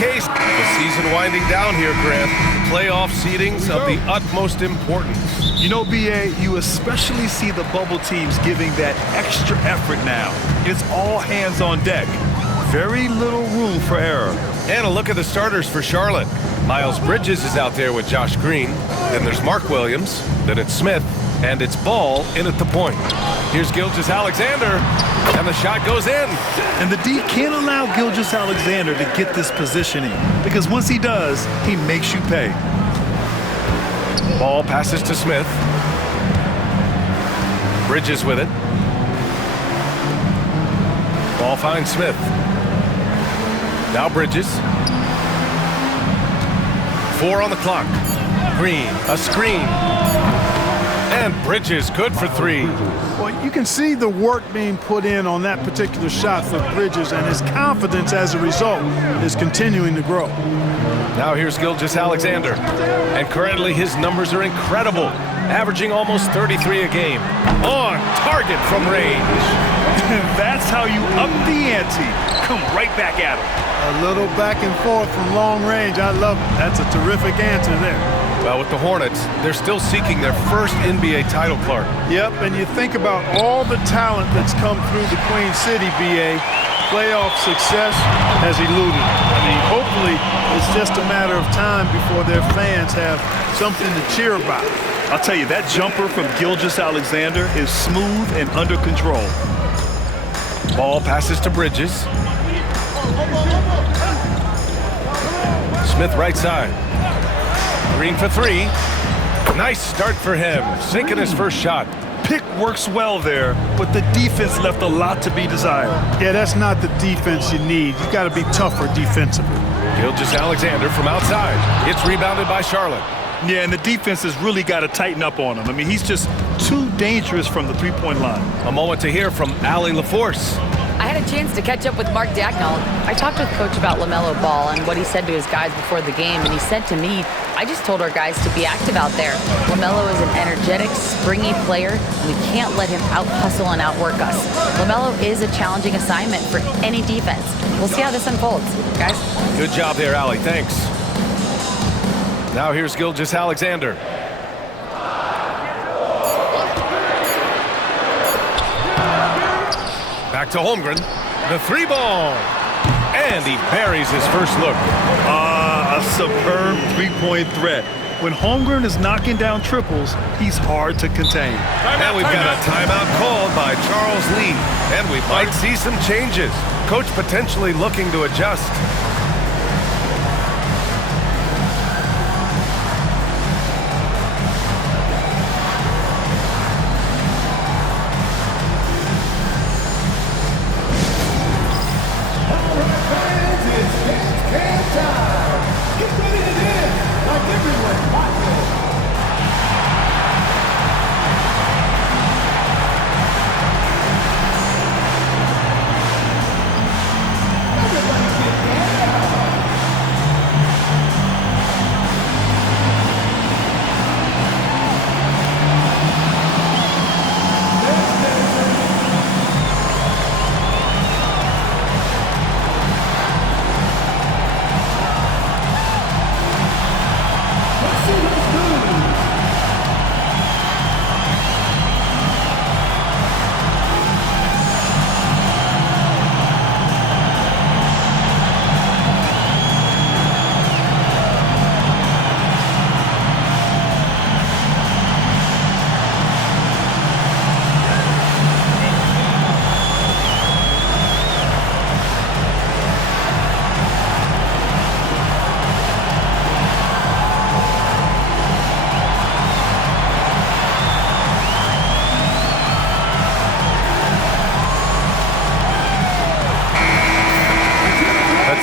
case. The season winding down here, Grant. Playoff seedings of the utmost importance. You know, B.A., you especially see the bubble teams giving that extra effort now. It's all hands on deck. Very little room for error. And a look at the starters for Charlotte. Miles Bridges is out there with Josh Green. Then there's Mark Williams. Then it's Smith. And it's Ball in at the point. Here's Gilgeous-Alexander. And the shot goes in. And the D can't allow Gilgeous-Alexander to get this positioning, because once he does, he makes you pay. Ball passes to Smith. Bridges with it. Ball finds Smith. Now Bridges. 4 on the clock. Green, a screen. And Bridges good for 3. Well, you can see the work being put in on that particular shot for Bridges, and his confidence as a result is continuing to grow. Now here's Gilgeous-Alexander. And currently his numbers are incredible, averaging almost 33 a game. On target from range. That's how you up the ante. Come right back at him. A little back and forth from long range. I love it. That's a terrific answer there. Well, with the Hornets, they're still seeking their first NBA title, Clark. Yep, and you think about all the talent that's come through the Queen City, B.A. Playoff success has eluded. I mean, hopefully it's just a matter of time before their fans have something to cheer about. I'll tell you, that jumper from Gilgeous-Alexander is smooth and under control. Ball passes to Bridges. Smith right side. Green for 3. Nice start for him, sinking his first shot. Pick works well there, but the defense left a lot to be desired. Yeah, that's not the defense you need. You got to be tougher defensively. Gilgeous-Alexander from outside. It's rebounded by Charlotte. Yeah, and the defense has really got to tighten up on him. I mean, he's just too dangerous from the three-point line. A moment to hear from Allie LaForce. I had a chance to catch up with Mark Dagnall. I talked with Coach about LaMelo Ball and what he said to his guys before the game, and he said to me, I just told our guys to be active out there. LaMelo is an energetic, springy player, and we can't let him out-hustle and outwork us. LaMelo is a challenging assignment for any defense. We'll see how this unfolds, guys. Good job there, Allie. Thanks. Now here's Gilgeous-Alexander. Back to Holmgren, the 3-ball, and he buries his first look. A superb three-point threat. When Holmgren is knocking down triples, he's hard to contain. And we've got a timeout called by Charles Lee, and we might see some changes. Coach potentially looking to adjust.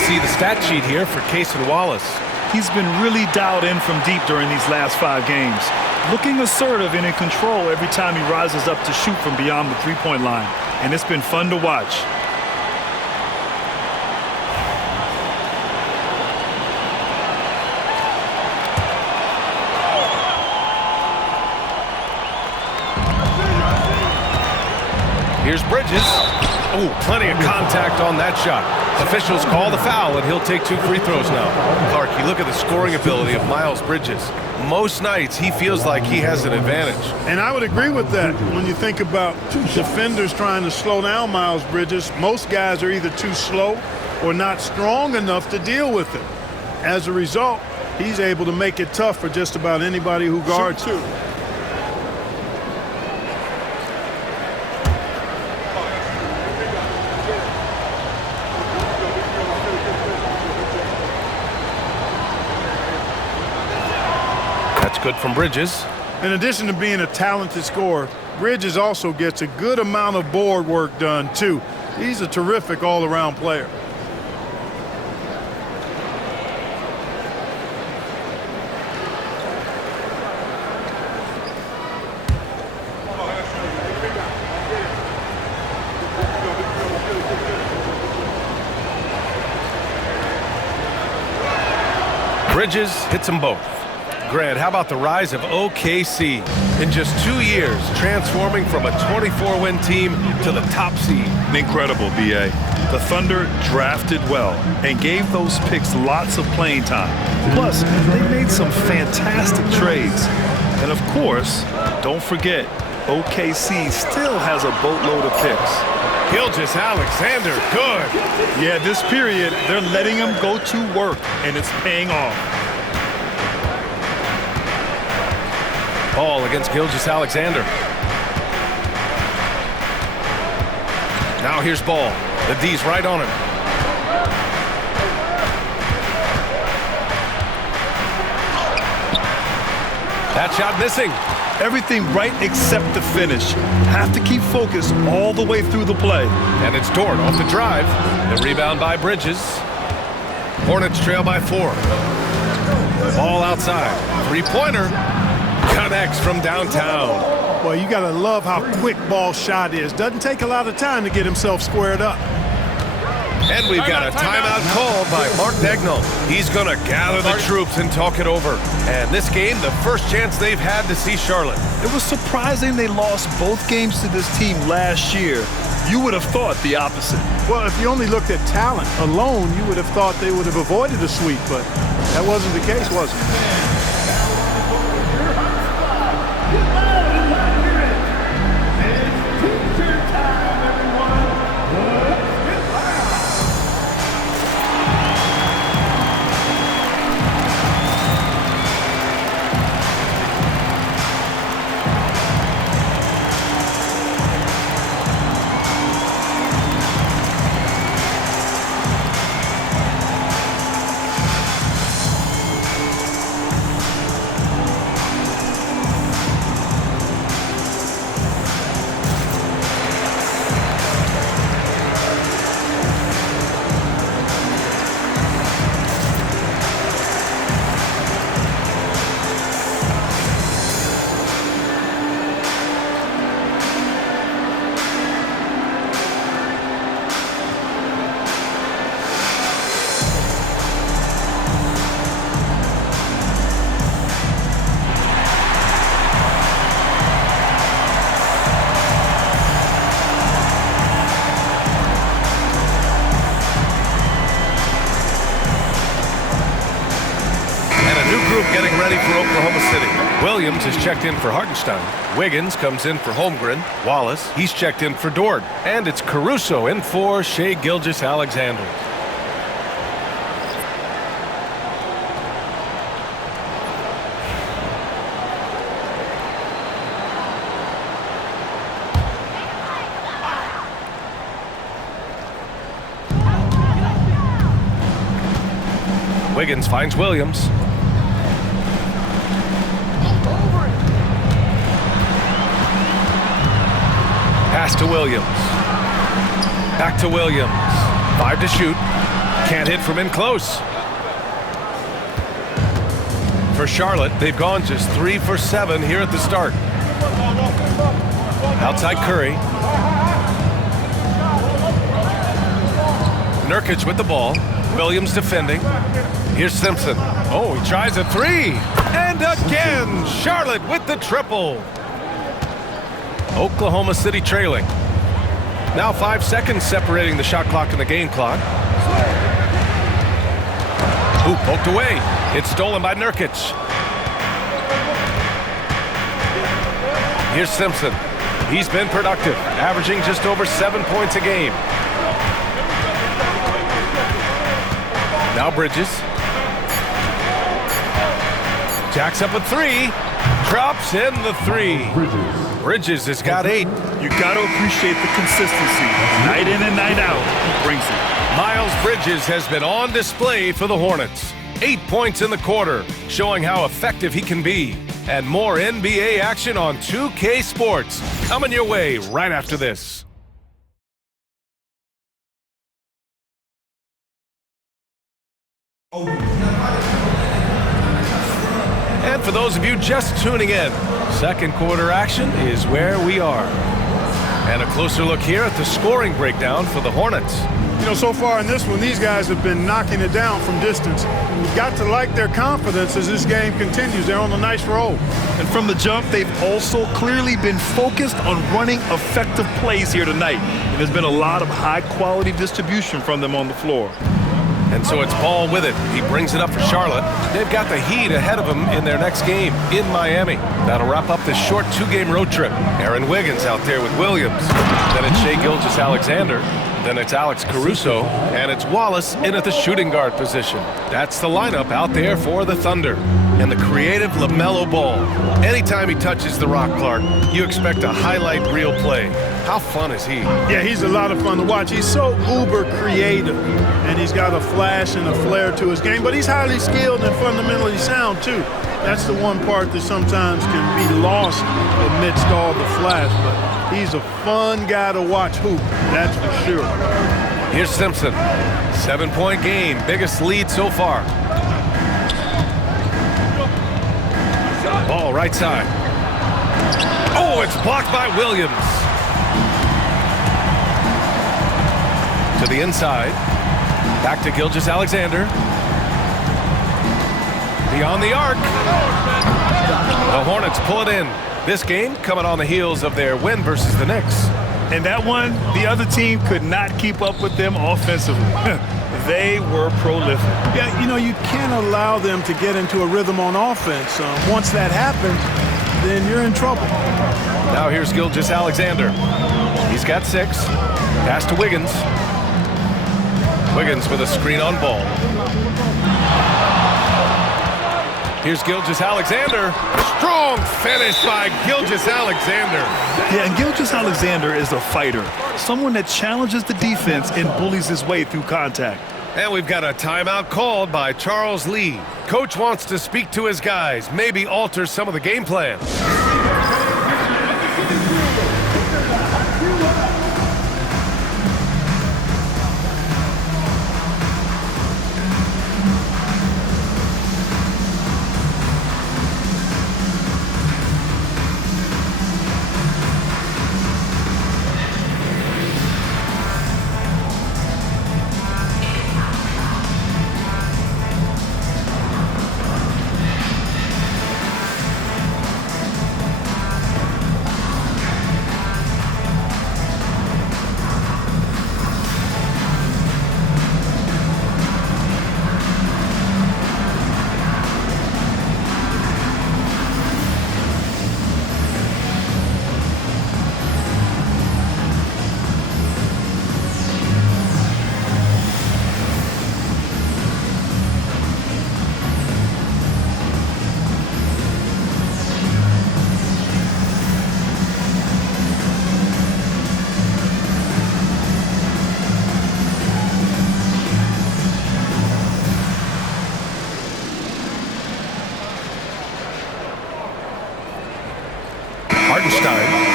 See the stat sheet here for Cason Wallace. He's been really dialed in from deep during these last 5 games. Looking assertive and in control every time he rises up to shoot from beyond the three-point line. And it's been fun to watch. Here's Bridges. Oh, plenty of contact on that shot. Officials call the foul, and he'll take 2 free throws now. Clark, you look at the scoring ability of Miles Bridges. Most nights, he feels like he has an advantage. And I would agree with that. When you think about defenders trying to slow down Miles Bridges, most guys are either too slow or not strong enough to deal with it. As a result, he's able to make it tough for just about anybody who guards him. That's good from Bridges. In addition to being a talented scorer, Bridges also gets a good amount of board work done, too. He's a terrific all-around player. Bridges hits them both. Grant, how about the rise of OKC? In just 2 years, transforming from a 24-win team to the top seed. Incredible, B.A. The Thunder drafted well and gave those picks lots of playing time. Plus, they made some fantastic trades. And of course, don't forget, OKC still has a boatload of picks. Gilgeous-Alexander, good. Yeah, this period, they're letting him go to work, and it's paying off. Ball against Gilgeous-Alexander. Now here's Ball. The D's right on him. That shot missing. Everything right except the finish. Have to keep focused all the way through the play. And it's Dort off the drive. The rebound by Bridges. Hornets trail by 4. Ball outside. Three-pointer. Connects from downtown. Well, you got to love how quick Ball's shot is. Doesn't take a lot of time to get himself squared up. And we've got a timeout called by Mark Daigneault. He's going to gather the troops and talk it over. And this game, the first chance they've had to see Charlotte. It was surprising they lost both games to this team last year. You would have thought the opposite. Well, if you only looked at talent alone, you would have thought they would have avoided a sweep, but that wasn't the case, was it? Getting ready for Oklahoma City. Williams is checked in for Hartenstein. Wiggins comes in for Holmgren. Wallace, he's checked in for Dort. And it's Caruso in for Shai Gilgeous-Alexander. Wiggins finds Williams. Pass to Williams. Back to Williams. 5 to shoot. Can't hit from in close. For Charlotte, they've gone just 3 for 7 here at the start. Outside Curry. Nurkic with the ball. Williams defending. Here's Simpson. Oh, he tries a 3. And again, Charlotte with the triple. Oklahoma City trailing. Now 5 seconds separating the shot clock and the game clock. Ooh, poked away. It's stolen by Nurkic. Here's Simpson. He's been productive, averaging just over 7 points a game. Now Bridges. Jacks up a three. Drops in the three. Bridges has got 8. You got to appreciate the consistency. Night in and night out, he brings it. Miles Bridges has been on display for the Hornets. 8 points in the quarter, showing how effective he can be. And more NBA action on 2K Sports coming your way right after this. And for those of you just tuning in, second quarter action is where we are. And a closer look here at the scoring breakdown for the Hornets. You know, so far in this one, these guys have been knocking it down from distance. You've got to like their confidence as this game continues. They're on a nice roll. And from the jump, they've also clearly been focused on running effective plays here tonight. And there's been a lot of high-quality distribution from them on the floor. And so it's Ball with it. He brings it up for Charlotte. They've got the Heat ahead of them in their next game in Miami. That'll wrap up this short 2-game road trip. Aaron Wiggins out there with Williams. Then it's Shai Gilgeous-Alexander. Then it's Alex Caruso. And it's Wallace in at the shooting guard position. That's the lineup out there for the Thunder. And the creative LaMelo Ball. Anytime he touches the rock, Clark, you expect a highlight reel play. How fun is he? Yeah, he's a lot of fun to watch. He's so uber creative, and he's got a flash and a flair to his game, but he's highly skilled and fundamentally sound, too. That's the one part that sometimes can be lost amidst all the flash, but he's a fun guy to watch hoop, that's for sure. Here's Simpson. 7-point game, biggest lead so far. Ball right side. Oh, it's blocked by Williams. To the inside. Back to Gilgeous-Alexander. Beyond the arc. The Hornets pull it in. This game coming on the heels of their win versus the Knicks. And that one, the other team could not keep up with them offensively. They were prolific. Yeah, you know, you can't allow them to get into a rhythm on offense. Once that happens, then you're in trouble. Now here's Gilgeous-Alexander. He's got 6. Pass to Wiggins. Wiggins with a screen on Ball. Here's Gilgeous-Alexander. Strong finish by Gilgeous-Alexander. Yeah, and Gilgeous-Alexander is a fighter. Someone that challenges the defense and bullies his way through contact. And we've got a timeout called by Charles Lee. Coach wants to speak to his guys, maybe alter some of the game plan.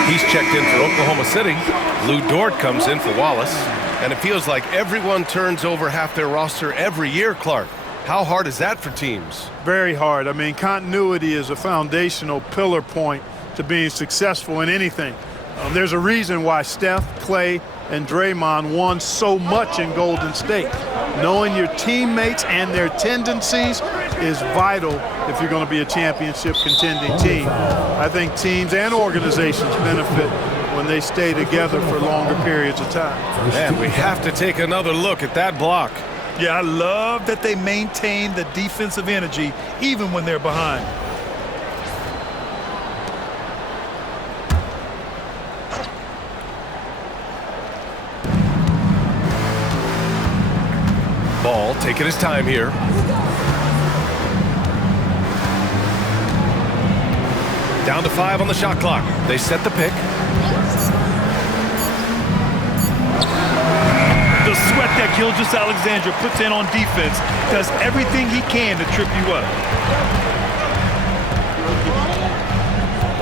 He's checked in for Oklahoma City. Lou Dort comes in for Wallace. And it feels like everyone turns over half their roster every year, Clark. How hard is that for teams? Very hard. I mean, continuity is a foundational pillar point to being successful in anything. There's a reason why Steph, Clay, and Draymond won so much in Golden State. Knowing your teammates and their tendencies is vital if you're going to be a championship contending team. I think teams and organizations benefit when they stay together for longer periods of time. And we have to take another look at that block. Yeah, I love that they maintain the defensive energy even when they're behind. Ball taking his time here. Down to 5 on the shot clock. They set the pick. The sweat that Gilgeous-Alexander puts in on defense does everything he can to trip you up.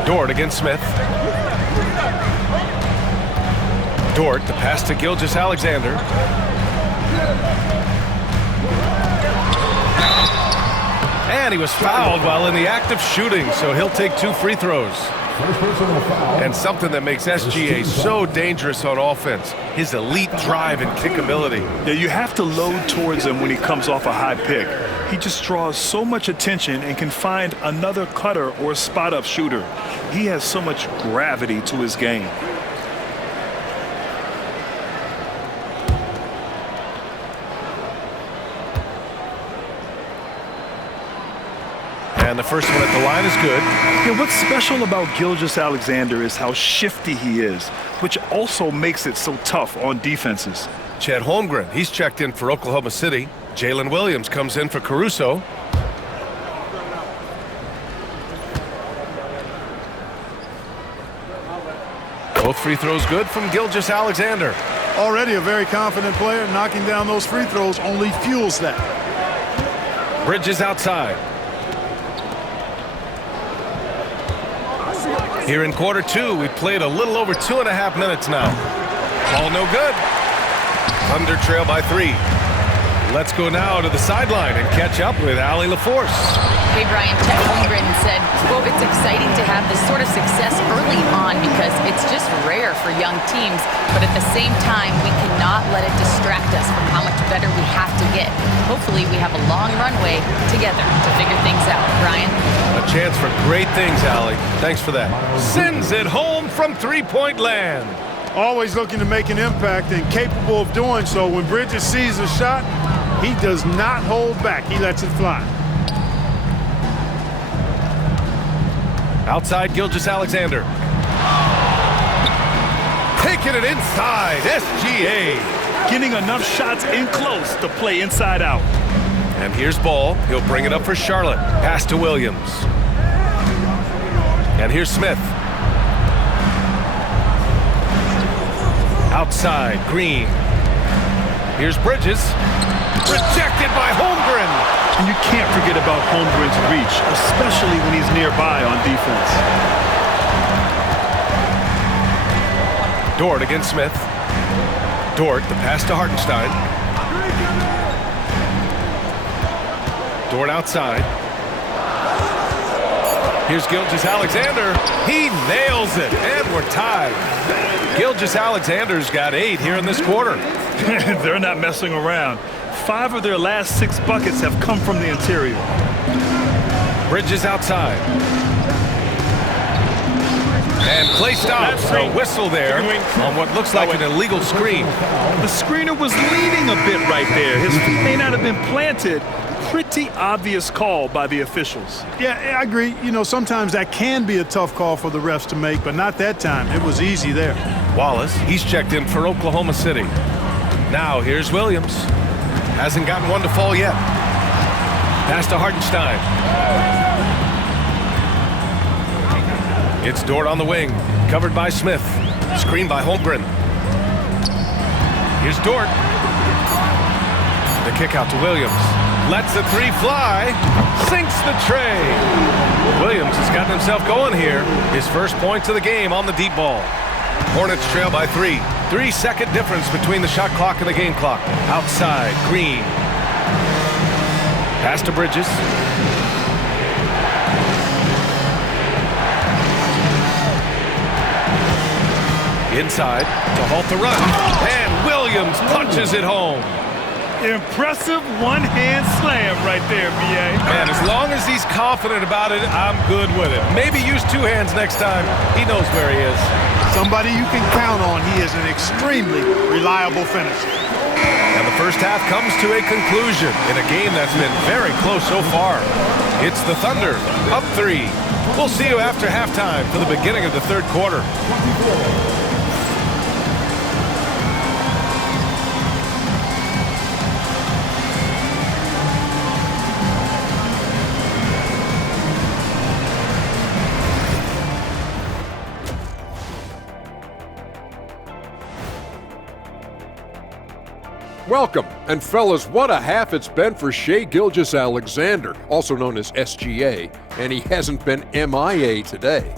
Dort against Smith. Dort, the pass to Gilgeous-Alexander. And he was fouled while in the act of shooting, so he'll take 2 free throws. And something that makes SGA so dangerous on offense, his elite drive and kickability. Yeah, you have to load towards him when he comes off a high pick. He just draws so much attention and can find another cutter or spot-up shooter. He has so much gravity to his game. And the first one at the line is good. Yeah, what's special about Gilgeous-Alexander is how shifty he is, which also makes it so tough on defenses. Chet Holmgren, he's checked in for Oklahoma City. Jalen Williams comes in for Caruso. Both free throws good from Gilgeous-Alexander. Already a very confident player. Knocking down those free throws only fuels that. Bridges outside. Here in quarter 2, we played a little over 2.5 minutes now. Ball no good. Thunder trail by 3. Let's go now to the sideline and catch up with Allie LaForce. Hey, Brian, Chet Holmgren said, quote, "It's exciting to have this sort of success early on because it's just rare for young teams, but at the same time, we cannot let it distract us from how much better we have to get. Hopefully, we have a long runway together to figure things out." Brian? A chance for great things, Allie. Thanks for that. Sends it home from three-point land. Always looking to make an impact and capable of doing so. When Bridges sees a shot, he does not hold back. He lets it fly. Outside Gilgeous-Alexander. Taking it inside, SGA. Getting enough shots in close to play inside out. And here's Ball. He'll bring it up for Charlotte. Pass to Williams. And here's Smith. Outside, Green. Here's Bridges. Rejected by Holmgren. And you can't forget about Holmgren's reach, especially when he's nearby on defense. Dort against Smith. Dort, the pass to Hartenstein. Dort outside. Here's Gilgeous-Alexander. He nails it, and we're tied. Gilgeous-Alexander's got 8 here in this quarter. They're not messing around. 5 of their last 6 buckets have come from the interior. Bridges outside. And play stops. A whistle there on what looks like an illegal screen. The screener was leaning a bit right there. His feet may not have been planted. Pretty obvious call by the officials. Yeah, I agree. You know, sometimes that can be a tough call for the refs to make, but not that time. It was easy there. Wallace, he's checked in for Oklahoma City. Now here's Williams. Hasn't gotten one to fall yet. Pass to Hartenstein. It's Dort on the wing. Covered by Smith. Screened by Holmgren. Here's Dort. The kick out to Williams. Lets the 3 fly. Sinks the tray. Williams has gotten himself going here. His first points of the game on the deep ball. Hornets trail by 3. 3-second difference between the shot clock and the game clock. Outside, Green. Pass to Bridges. Inside to halt the run. And Williams punches it home. Impressive one-hand slam right there, B.A. Man, as long as he's confident about it, I'm good with it. Maybe use 2 hands next time. He knows where he is. Somebody you can count on. He is an extremely reliable finisher. And the first half comes to a conclusion in a game that's been very close so far. It's the Thunder, up 3. We'll see you after halftime for the beginning of the third quarter. Welcome, and fellas, what a half it's been for Shai Gilgeous-Alexander, also known as SGA, and he hasn't been MIA today.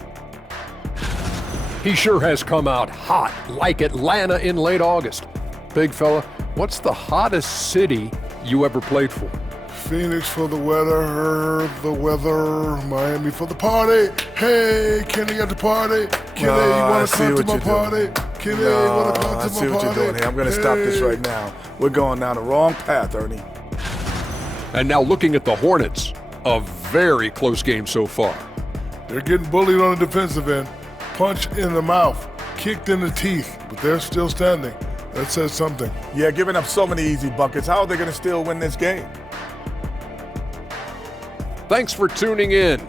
He sure has come out hot, like Atlanta in late August. Big fella, what's the hottest city you ever played for? Phoenix for the weather, Miami for the party. Hey, Kenny at the party. Kenny, you want to come to my party? Kenny, you want to come to my party? I see what you're doing here. I'm going to stop this right now. We're going down the wrong path, Ernie. And now looking at the Hornets, a very close game so far. They're getting bullied on the defensive end. Punch in the mouth, kicked in the teeth, but they're still standing. That says something. Yeah, giving up so many easy buckets. How are they going to still win this game? Thanks for tuning in.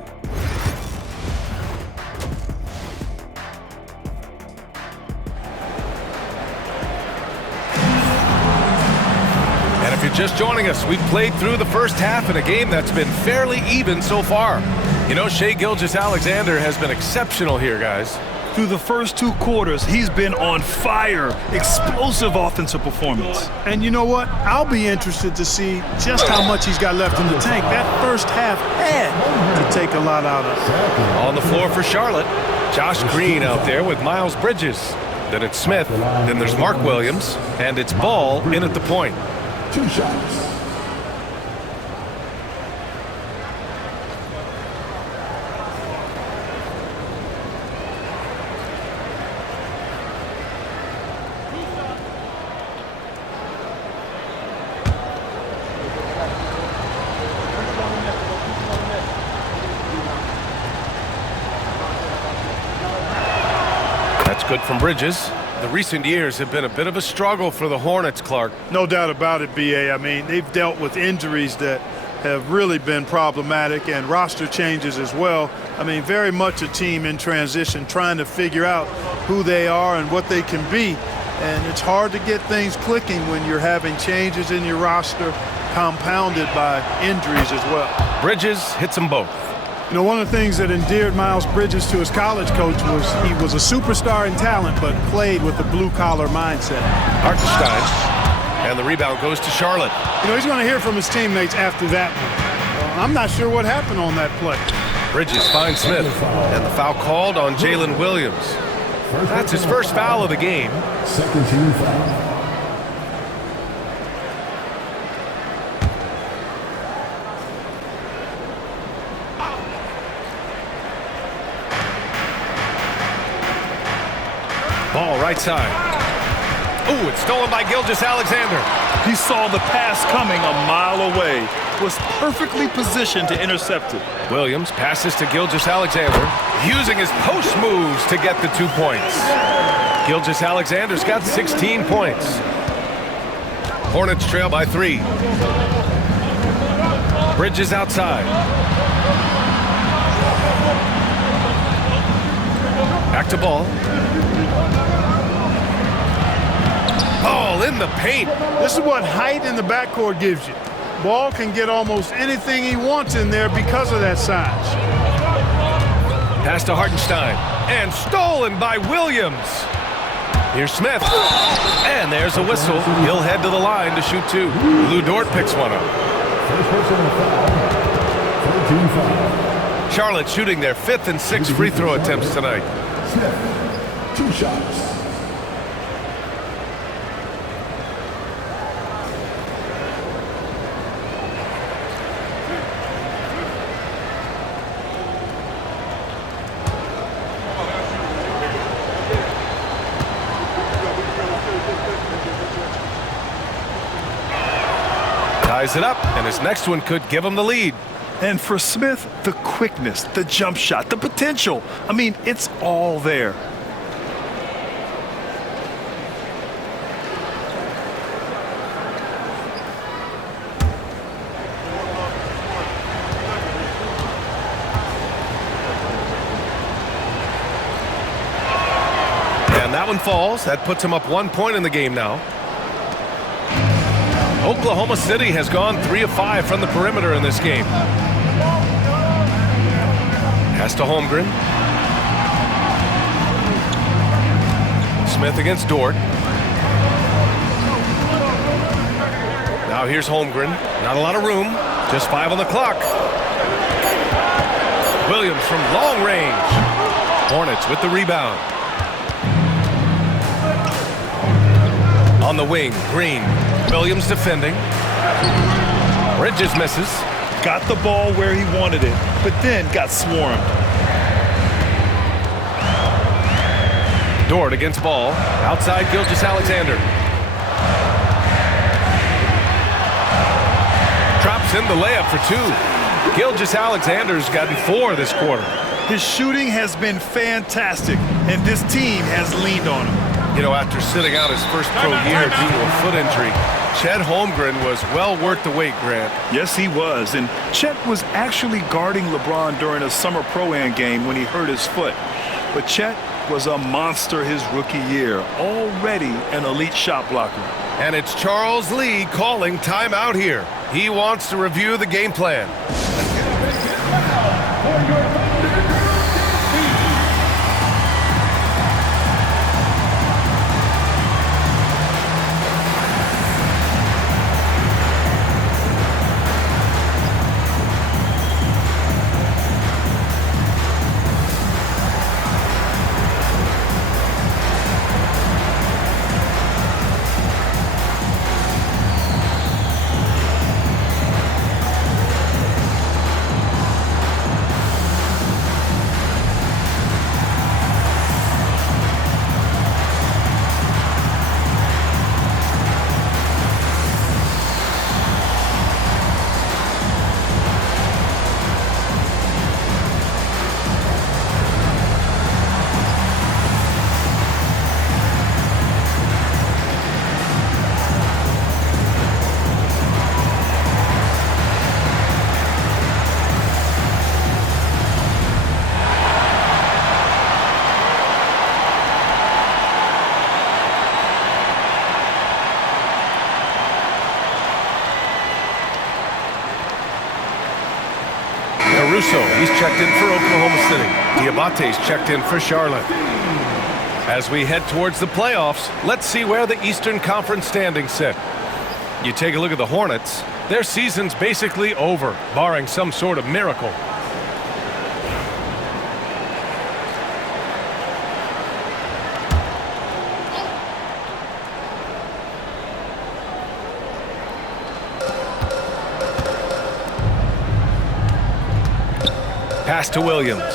And if you're just joining us, we've played through the first half in a game that's been fairly even so far. You know, Shai Gilgeous-Alexander has been exceptional here, guys. Through the first 2 quarters, he's been on fire. Explosive offensive performance. And you know what? I'll be interested to see just how much he's got left in the tank. That first half had to take a lot out of it. On the floor for Charlotte, Josh Green out there with Miles Bridges. Then it's Smith, then there's Mark Williams, and it's Ball in at the point. 2 shots. That's good from Bridges. The recent years have been a bit of a struggle for the Hornets, Clark. No doubt about it, B.A. I mean, they've dealt with injuries that have really been problematic and roster changes as well. I mean, very much a team in transition, trying to figure out who they are and what they can be. And it's hard to get things clicking when you're having changes in your roster compounded by injuries as well. Bridges hits them both. You know, one of the things that endeared Miles Bridges to his college coach was he was a superstar in talent, but played with a blue-collar mindset. Hartenstein, and the rebound goes to Charlotte. You know, he's going to hear from his teammates after that one. I'm not sure what happened on that play. Bridges finds Smith, and the foul called on Jalen Williams. That's his first foul of the game. Second team foul. Ball right side. Ooh, it's stolen by Gilgeous-Alexander. He saw the pass coming a mile away. Was perfectly positioned to intercept it. Williams passes to Gilgeous-Alexander, using his post moves to get the 2 points. Gilgeous-Alexander's got 16 points. Hornets trail by 3. Bridges outside. Back to Ball. Ball in the paint. This is what height in the backcourt gives you. Ball can get almost anything he wants in there because of that size. Pass to Hartenstein. And stolen by Williams. Here's Smith. And there's a whistle. He'll head to the line to shoot 2. Lou Dort picks one up. Charlotte shooting their 5th and 6th free throw attempts tonight. Smith, 2 shots. Ties it up, and his next one could give him the lead. And for Smith, the quickness, the jump shot, the potential. I mean, it's all there. That one falls. That puts him up 1 point in the game now. Oklahoma City has gone 3 of 5 from the perimeter in this game. Pass to Holmgren. Smith against Dort. Now here's Holmgren. Not a lot of room. Just 5 on the clock. Williams from long range. Hornets with the rebound. On the wing, Green. Williams defending. Bridges misses. Got the ball where he wanted it, but then got swarmed. Dort against Ball. Outside Gilgeous-Alexander. Drops in the layup for 2. Gilgeous-Alexander's gotten 4 this quarter. His shooting has been fantastic, and this team has leaned on him. You know, after sitting out his first pro year due to a foot injury, Chet Holmgren was well worth the wait, Grant. Yes, he was. And Chet was actually guarding LeBron during a summer Pro-Am game when he hurt his foot. But Chet was a monster his rookie year, already an elite shot blocker. And it's Charles Lee calling timeout here. He wants to review the game plan. Caruso, he's checked in for Oklahoma City. Diabate's checked in for Charlotte. As we head towards the playoffs, let's see where the Eastern Conference standings sit. You take a look at the Hornets, their season's basically over, barring some sort of miracle. Pass to Williams.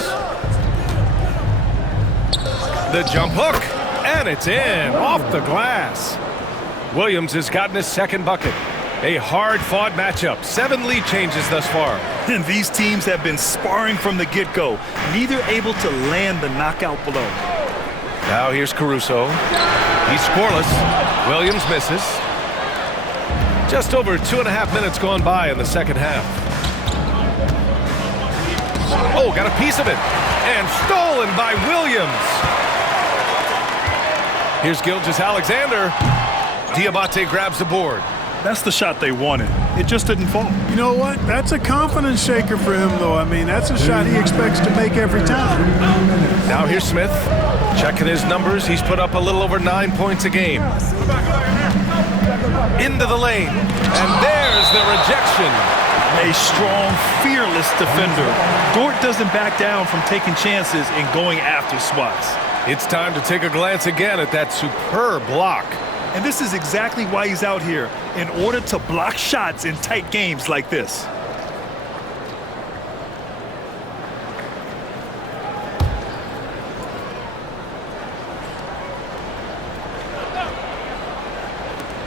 The jump hook, and it's in, off the glass. Williams has gotten his second bucket. A hard-fought matchup. 7 lead changes thus far. And these teams have been sparring from the get-go, neither able to land the knockout blow. Now here's Caruso. He's scoreless. Williams misses. Just over 2.5 minutes gone by in the second half. Oh, got a piece of it. And stolen by Williams. Here's Gilgeous-Alexander. Diabate grabs the board. That's the shot they wanted. It just didn't fall. You know what? That's a confidence shaker for him, though. I mean, that's a shot he expects to make every time. Now here's Smith. Checking his numbers. He's put up a little over 9 points a game. Into the lane. And there's the rejection. A strong, fearless defender. Dort doesn't back down from taking chances and going after swats. It's time to take a glance again at that superb block. And this is exactly why he's out here, in order to block shots in tight games like this.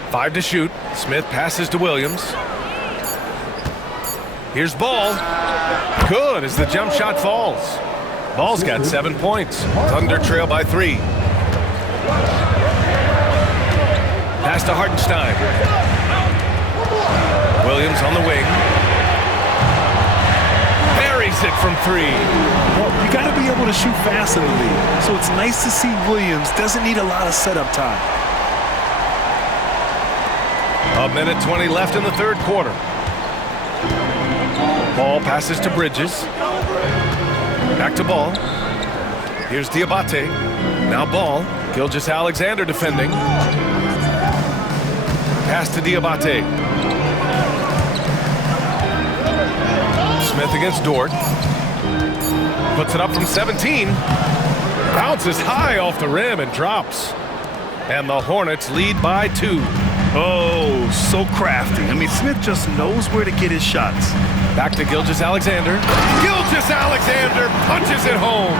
Five to shoot. Smith passes to Williams. Here's Ball. Good as the jump shot falls. Ball's got 7 points. Thunder trail by 3. Pass to Hartenstein. Williams on the wing. Buries it from 3. You got to be able to shoot fast in the league. So it's nice to see Williams doesn't need a lot of setup time. 1:20 left in the third quarter. Ball passes to Bridges. Back to Ball. Here's Diabate. Now Ball. Gilgeous-Alexander defending. Pass to Diabate. Smith against Dort. Puts it up from 17. Bounces high off the rim and drops. And the Hornets lead by 2. Oh, so crafty. I mean, Smith just knows where to get his shots. Back to Gilgeous-Alexander. Gilgeous-Alexander punches it home.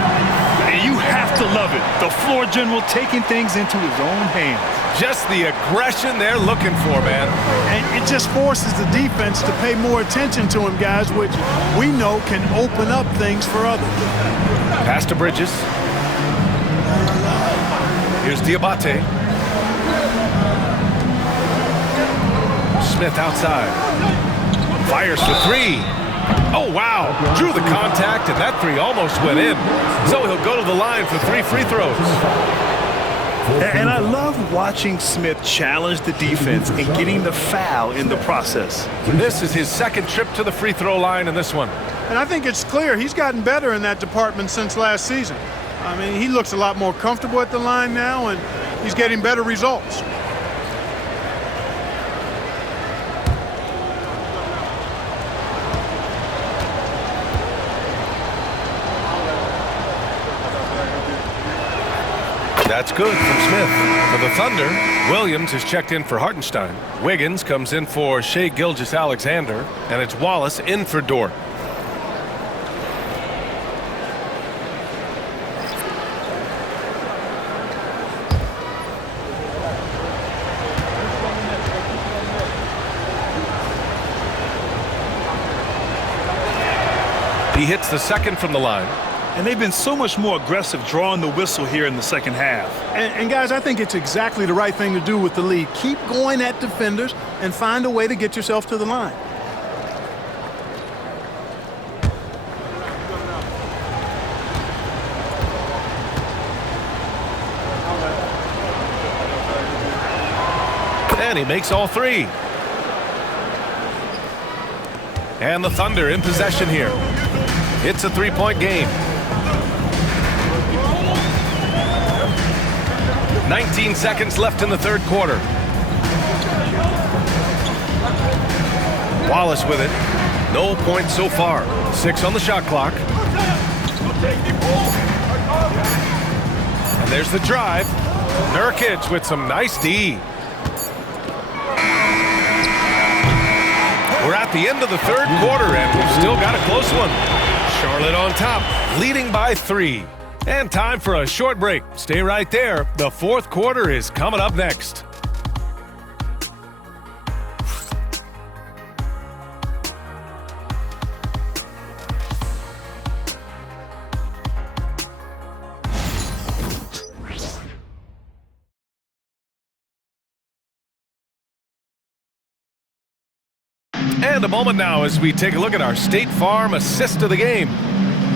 And you have to love it. The floor general taking things into his own hands. Just the aggression they're looking for, man. And it just forces the defense to pay more attention to him, guys, which we know can open up things for others. Pass to Bridges. Here's Diabate. Smith outside. Fires for 3. Oh, wow. Drew the contact, and that 3 almost went in. So he'll go to the line for 3 free throws. And I love watching Smith challenge the defense and getting the foul in the process. This is his second trip to the free throw line in this one. And I think it's clear he's gotten better in that department since last season. I mean, he looks a lot more comfortable at the line now, and he's getting better results. That's good from Smith. For the Thunder, Williams is checked in for Hartenstein. Wiggins comes in for Shai Gilgeous-Alexander, and it's Wallace in for Dort. He hits the second from the line. And they've been so much more aggressive drawing the whistle here in the second half. And guys, I think it's exactly the right thing to do with the lead. Keep going at defenders and find a way to get yourself to the line. And he makes all 3. And the Thunder in possession here. It's a 3-point game. 19 seconds left in the third quarter. Wallace with it. No points so far. 6 on the shot clock. And there's the drive. Nurkic with some nice D. We're at the end of the third quarter, and we've still got a close one. Charlotte on top, leading by 3. And time for a short break. Stay right there. The fourth quarter is coming up next. And a moment now as we take a look at our State Farm assist of the game.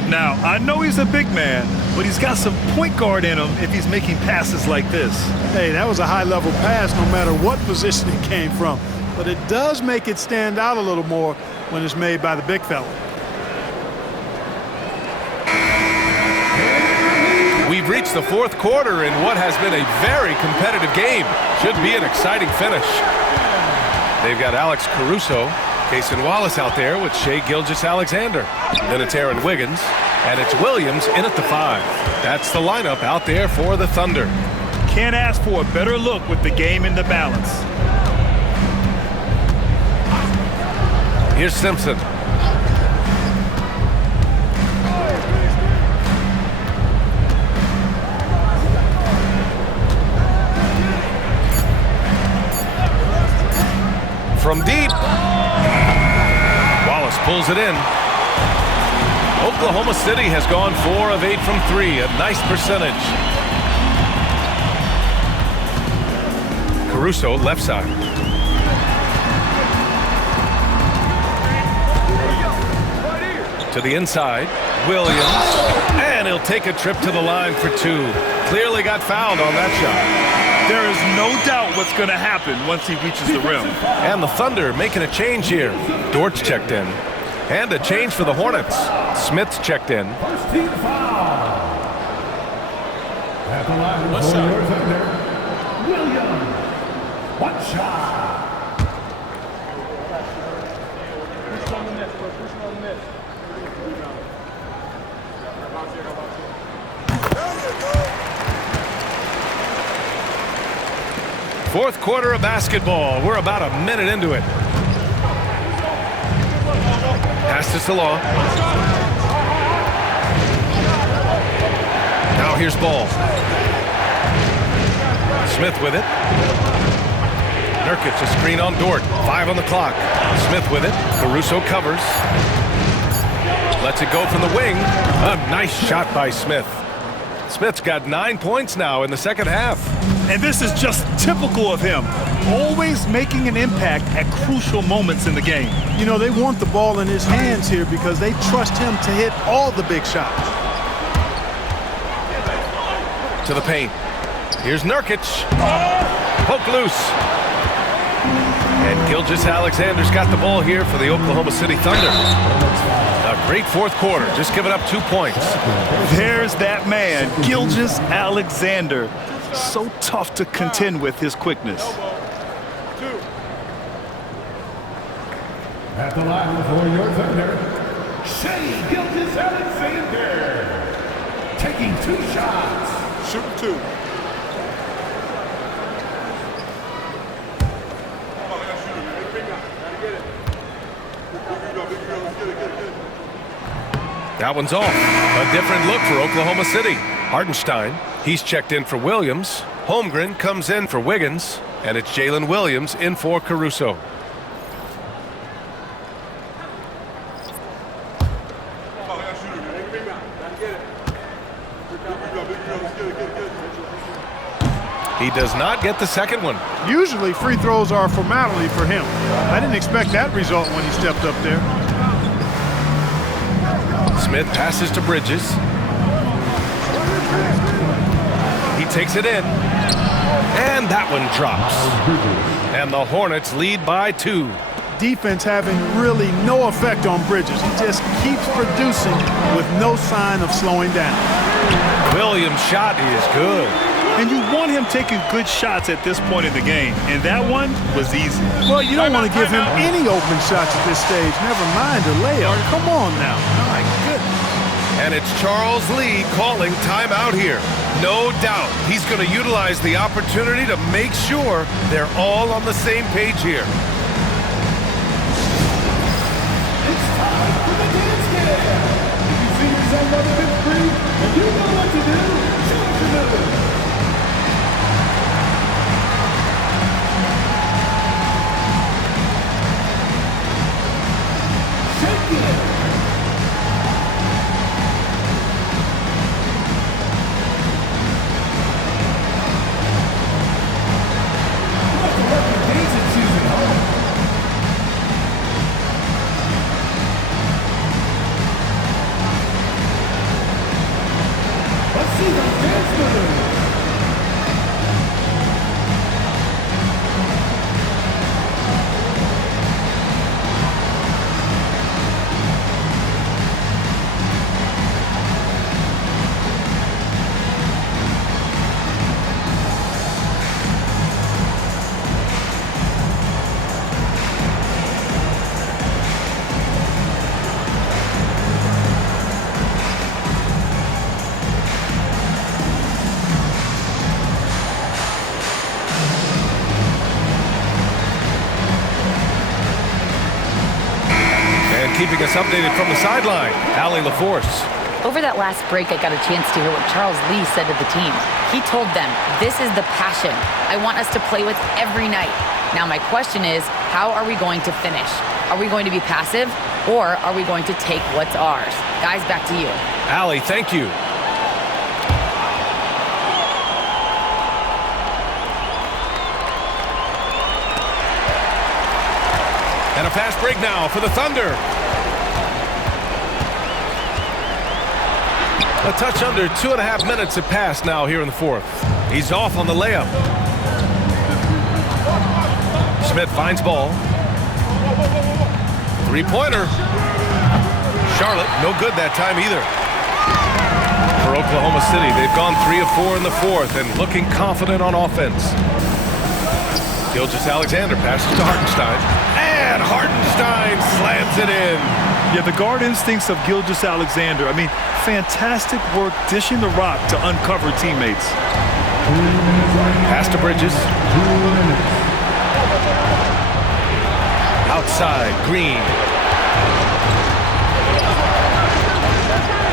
Now, I know he's a big man, but he's got some point guard in him if he's making passes like this. Hey, that was a high-level pass no matter what position it came from. But it does make it stand out a little more when it's made by the big fella. We've reached the fourth quarter in what has been a very competitive game. Should be an exciting finish. They've got Alex Caruso, Cason Wallace out there with Shai Gilgeous-Alexander. Then it's Aaron Wiggins, and it's Williams in at the 5. That's the lineup out there for the Thunder. Can't ask for a better look with the game in the balance. Here's Simpson. From deep. Wallace pulls it in. Oklahoma City has gone 4 of 8 from 3. A nice percentage. Caruso left side. To the inside. Williams, and he'll take a trip to the line for two. Clearly got fouled on that shot. There is no doubt what's going to happen once he reaches the rim. And the Thunder making a change here. Dort's checked in. And a change for the Hornets. Smith's checked in. First team foul. At the line for your Thunder, Williams. One shot. Fourth quarter of basketball. We're about a minute into it. Pass to Salah. Now here's Ball. Smith with it. Nurkic a screen on Dort. 5 on the clock. Smith with it. Caruso covers. Lets it go from the wing. A nice shot by Smith. Smith's got 9 points now in the second half. And this is just typical of him. Always making an impact at crucial moments in the game. You know, they want the ball in his hands here because they trust him to hit all the big shots. To the paint. Here's Nurkic. Poke loose. And Gilgeous-Alexander's got the ball here for the Oklahoma City Thunder. A great fourth quarter, just giving up 2 points. There's that man, Gilgeous-Alexander. So tough to contend with his quickness. At the line for your Thunder, Shai Gilgeous-Alexander. Taking 2 shots. Shoot 2. That one's off. A different look for Oklahoma City. Hartenstein, he's checked in for Williams. Holmgren comes in for Wiggins. And it's Jalen Williams in for Caruso. He does not get the second one. Usually free throws are a formality for him. I didn't expect that result when he stepped up there. Smith passes to Bridges. He takes it in. And that one drops. And the Hornets lead by 2. Defense having really no effect on Bridges. He just keeps producing with no sign of slowing down. Williams' shot is good. And you want him taking good shots at this point in the game. And that one was easy. Well, you don't want to give him any open shots at this stage. Never mind a layup. Come on now. My goodness. And it's Charles Lee calling timeout here. No doubt he's going to utilize the opportunity to make sure they're all on the same page here. It's time for the dance game. If you see yourself on the big screen and you know what to do, show us your move. Shake it. Keeping us updated from the sideline, Allie LaForce. Over that last break, I got a chance to hear what Charles Lee said to the team. He told them, this is the passion I want us to play with every night. Now my question is, how are we going to finish? Are we going to be passive, or are we going to take what's ours? Guys, back to you. Allie, thank you. And a fast break now for the Thunder. A touch under 2.5 minutes have passed now here in the fourth. He's off on the layup. Smith finds ball. Three-pointer. Charlotte, no good that time either. For Oklahoma City, they've gone 3 of 4 in the fourth and looking confident on offense. Gilgeous-Alexander passes to Hartenstein. And Hartenstein slams it in. Yeah, the guard instincts of Gilgeous-Alexander. I mean, fantastic work dishing the rock to uncover teammates. Pass to Bridges. Outside, Green.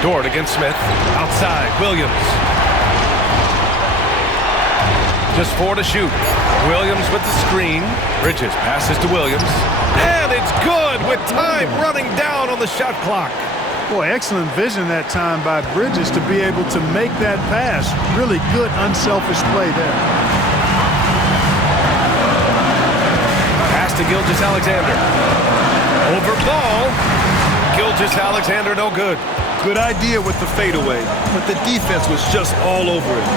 Dort against Smith. Outside, Williams. Just 4 to shoot. Williams with the screen. Bridges passes to Williams. And it's good with time running down on the shot clock. Boy, excellent vision that time by Bridges to be able to make that pass. Really good, unselfish play there. Pass to Gilgeous-Alexander. Over ball. Gilgeous-Alexander no good. Good idea with the fadeaway, but the defense was just all over it.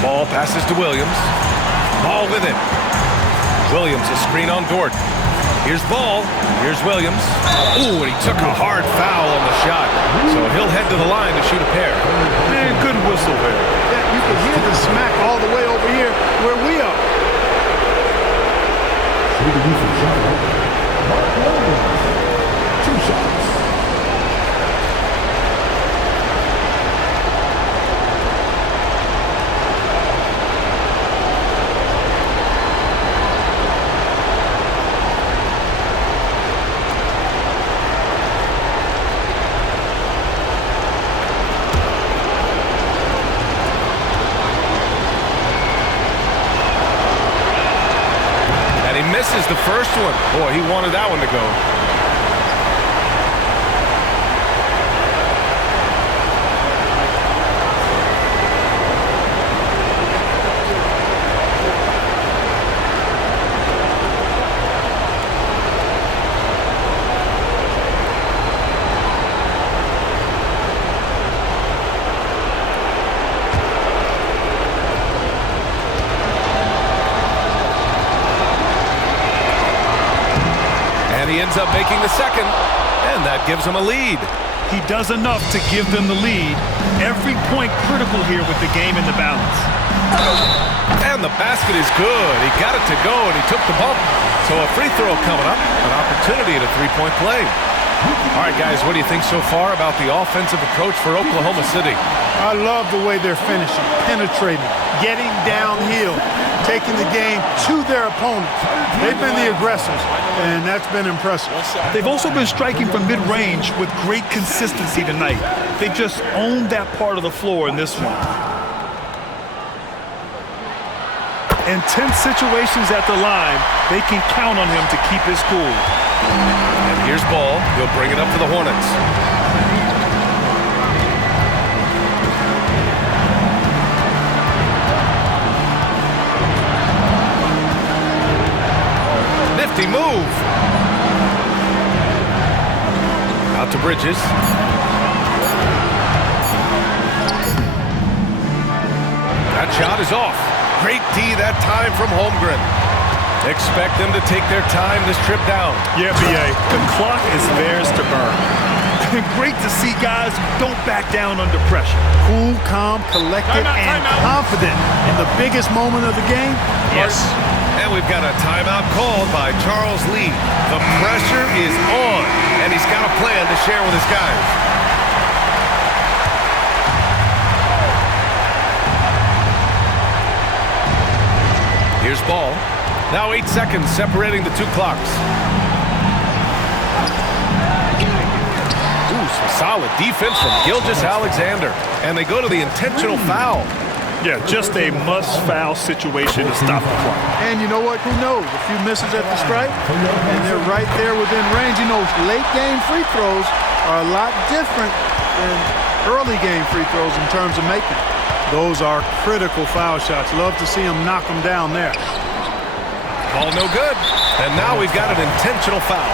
Ball passes to Williams. Ball with it. Williams a screen on Dort. Here's Ball. Here's Williams. Ooh, and he took a hard foul on the shot. So he'll head to the line to shoot a pair. And good whistle there. Yeah, you can hear the smack all the way over here where we are. Two shots. Misses the first one. Boy, he wanted that one to go. He ends up making the second, and that gives him a lead. He does enough to give them the lead. Every point critical here with the game in the balance. And the basket is good. He got it to go, and he took the bump. So a free throw coming up, an opportunity at a three-point play. All right, guys, what do you think so far about the offensive approach for Oklahoma City? I love the way they're finishing, penetrating, getting downhill, taking the game to their opponents. They've been the aggressors, and that's been impressive. They've also been striking from mid-range with great consistency tonight. They just owned that part of the floor in this one. In tense situations at the line, they can count on him to keep his cool. And here's Ball. He'll bring it up for the Hornets. Nifty move. Out to Bridges. That shot is off. Great D that time from Holmgren. Expect them to take their time this trip down. Yeah, B.A. The clock is theirs to burn. Great to see guys who don't back down under pressure. Cool, calm, collected, and confident in the biggest moment of the game. Yes. And we've got a timeout called by Charles Lee. The pressure is on, and he's got a plan to share with his guys. Here's Ball. Now 8 seconds separating the two clocks. Ooh, some solid defense from Gilgeous-Alexander. And they go to the intentional foul. Yeah, just a must-foul situation to stop the clock. And you know what? Who knows? A few misses at the stripe, and they're right there within range. You know, late-game free throws are a lot different than early-game free throws in terms of making. Those are critical foul shots. Love to see them knock them down there. Ball no good. And now we've got an intentional foul.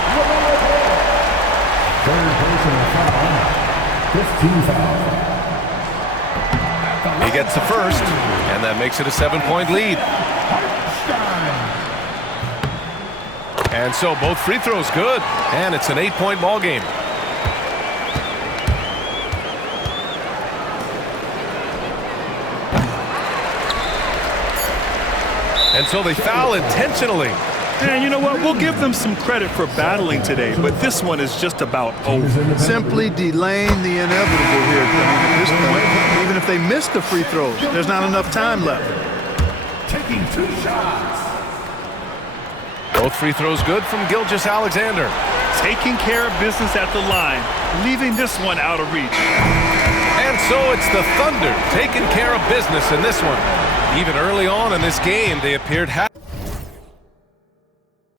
Third personal foul. 15 foul. He gets the first, and that makes it a 7-point lead. And so both free throws good, and it's an 8-point ball game. And so they foul intentionally. And you know what? We'll give them some credit for battling today, but this one is just about over. Simply delaying the inevitable here. I mean, at this point, even if they miss the free throws, there's not enough time left. Taking 2 shots. Both free throws good from Gilgeous-Alexander. Taking care of business at the line, leaving this one out of reach. And so it's the Thunder taking care of business in this one. Even early on in this game, they appeared happy.